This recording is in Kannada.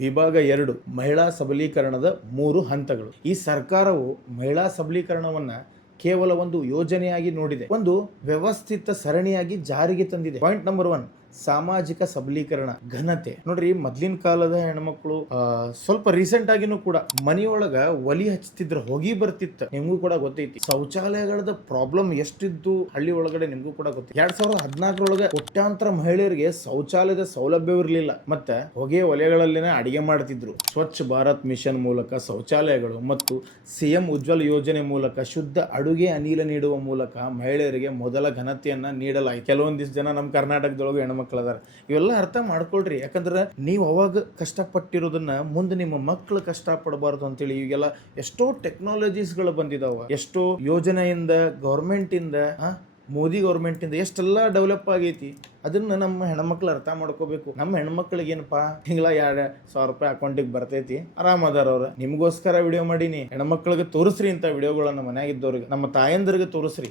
ವಿಭಾಗ 2 ಮಹಿಳಾ ಸಬಲೀಕರಣದ 3 ಹಂತಗಳು. ಈ ಸರ್ಕಾರವು ಮಹಿಳಾ ಸಬಲೀಕರಣವನ್ನ ಕೇವಲ ಒಂದು ಯೋಜನೆಯಾಗಿ ನೋಡಿದೆ, ಒಂದು ವ್ಯವಸ್ಥಿತ ಸರಣಿಯಾಗಿ ಜಾರಿಗೆ ತಂದಿದೆ. ಪಾಯಿಂಟ್ ನಂಬರ್ 1, ಸಾಮಾಜಿಕ ಸಬಲೀಕರಣ, ಘನತೆ. ನೋಡ್ರಿ, ಮೊದ್ಲಿನ ಕಾಲದ ಹೆಣ್ಮಕ್ಳು ಸ್ವಲ್ಪ ರೀಸೆಂಟ್ ಆಗಿನೂ ಕೂಡ ಮನಿಯೊಳಗ ಒಲಿ ಹಚ್ತಿದ್ರ, ಹೊಗಿ ಬರ್ತಿತ್ತು. ನಿಮ್ಗೂ ಕೂಡ ಗೊತ್ತೈತಿ. ಶೌಚಾಲಯಗಳದ ಪ್ರಾಬ್ಲಮ್ ಎಷ್ಟಿದ್ದು ಹಳ್ಳಿ ಒಳಗಡೆ ನಿಮ್ಗೂ ಕೂಡ ಗೊತ್ತೈತಿ. 2014 ಕೋಟ್ಯಾಂತರ ಮಹಿಳೆಯರಿಗೆ ಶೌಚಾಲಯದ ಸೌಲಭ್ಯವಿರಲಿಲ್ಲ, ಮತ್ತೆ ಹೊಗೆ ಒಲೆಗಳಲ್ಲಿನ ಅಡಿಗೆ ಮಾಡ್ತಿದ್ರು. ಸ್ವಚ್ಛ ಭಾರತ್ ಮಿಷನ್ ಮೂಲಕ ಶೌಚಾಲಯಗಳು ಮತ್ತು ಸಿಎಂ ಉಜ್ವಲ್ ಯೋಜನೆ ಮೂಲಕ ಶುದ್ಧ ಅಡುಗೆ ಅನಿಲ ನೀಡುವ ಮೂಲಕ ಮಹಿಳೆಯರಿಗೆ ಮೊದಲ ಘನತೆಯನ್ನ ನೀಡಲಾಯಿತು. ಕೆಲವೊಂದಿಷ್ಟು ಜನ ನಮ್ಮ ಕರ್ನಾಟಕದೊಳಗೆ ಹೆಣ್ಮಕ್ಳದಾರ. ಇವೆಲ್ಲ ಅರ್ಥ ಮಾಡ್ಕೊಳ್ರಿ, ಯಾಕಂದ್ರೆ ನೀವು ಅವಾಗ ಕಷ್ಟಪಟ್ಟಿರೋದನ್ನ ಮುಂದೆ ನಿಮ್ಮ ಮಕ್ಕಳು ಕಷ್ಟ ಪಡಬಾರ್ದು ಅಂತೇಳಿ ಈಗೆಲ್ಲ ಎಷ್ಟೋ ಟೆಕ್ನಾಲಜೀಸ್ಗಳು ಬಂದಿದಾವ. ಎಷ್ಟೋ ಯೋಜನೆಯಿಂದ, ಗೌರ್ಮೆಂಟ್ ಇಂದ, ಮೋದಿ ಗೌರ್ಮೆಂಟ್ ಇಂದ ಎಷ್ಟೆಲ್ಲ ಡೆವಲಪ್ ಆಗೈತಿ. ಅದನ್ನ ನಮ್ಮ ಹೆಣ್ಮಕ್ಳು ಅರ್ಥ ಮಾಡ್ಕೋಬೇಕು. ನಮ್ಮ ಹೆಣ್ಮಕ್ಳಿಗೆ ಏನಪ್ಪಾ, ತಿಂಗಳ 2,000 ರೂಪಾಯಿ ಅಕೌಂಟಿಗೆ ಬರ್ತೈತಿ, ಆರಾಮದಾರ ಅವ್ರ. ನಿಮ್ಗೋಸ್ಕರ ವಿಡಿಯೋ ಮಾಡೀನಿ. ಹೆಣ್ಮಕ್ಳಿಗೆ ತೋರಿಸ್ರಿ ಇಂಥ ವಿಡಿಯೋಗಳನ್ನ, ಮನ್ಯಾಗಿದ್ದವ್ರಿಗೆ, ನಮ್ಮ ತಾಯಂದ್ರಿಗೆ ತೋರಿಸ್ರಿ.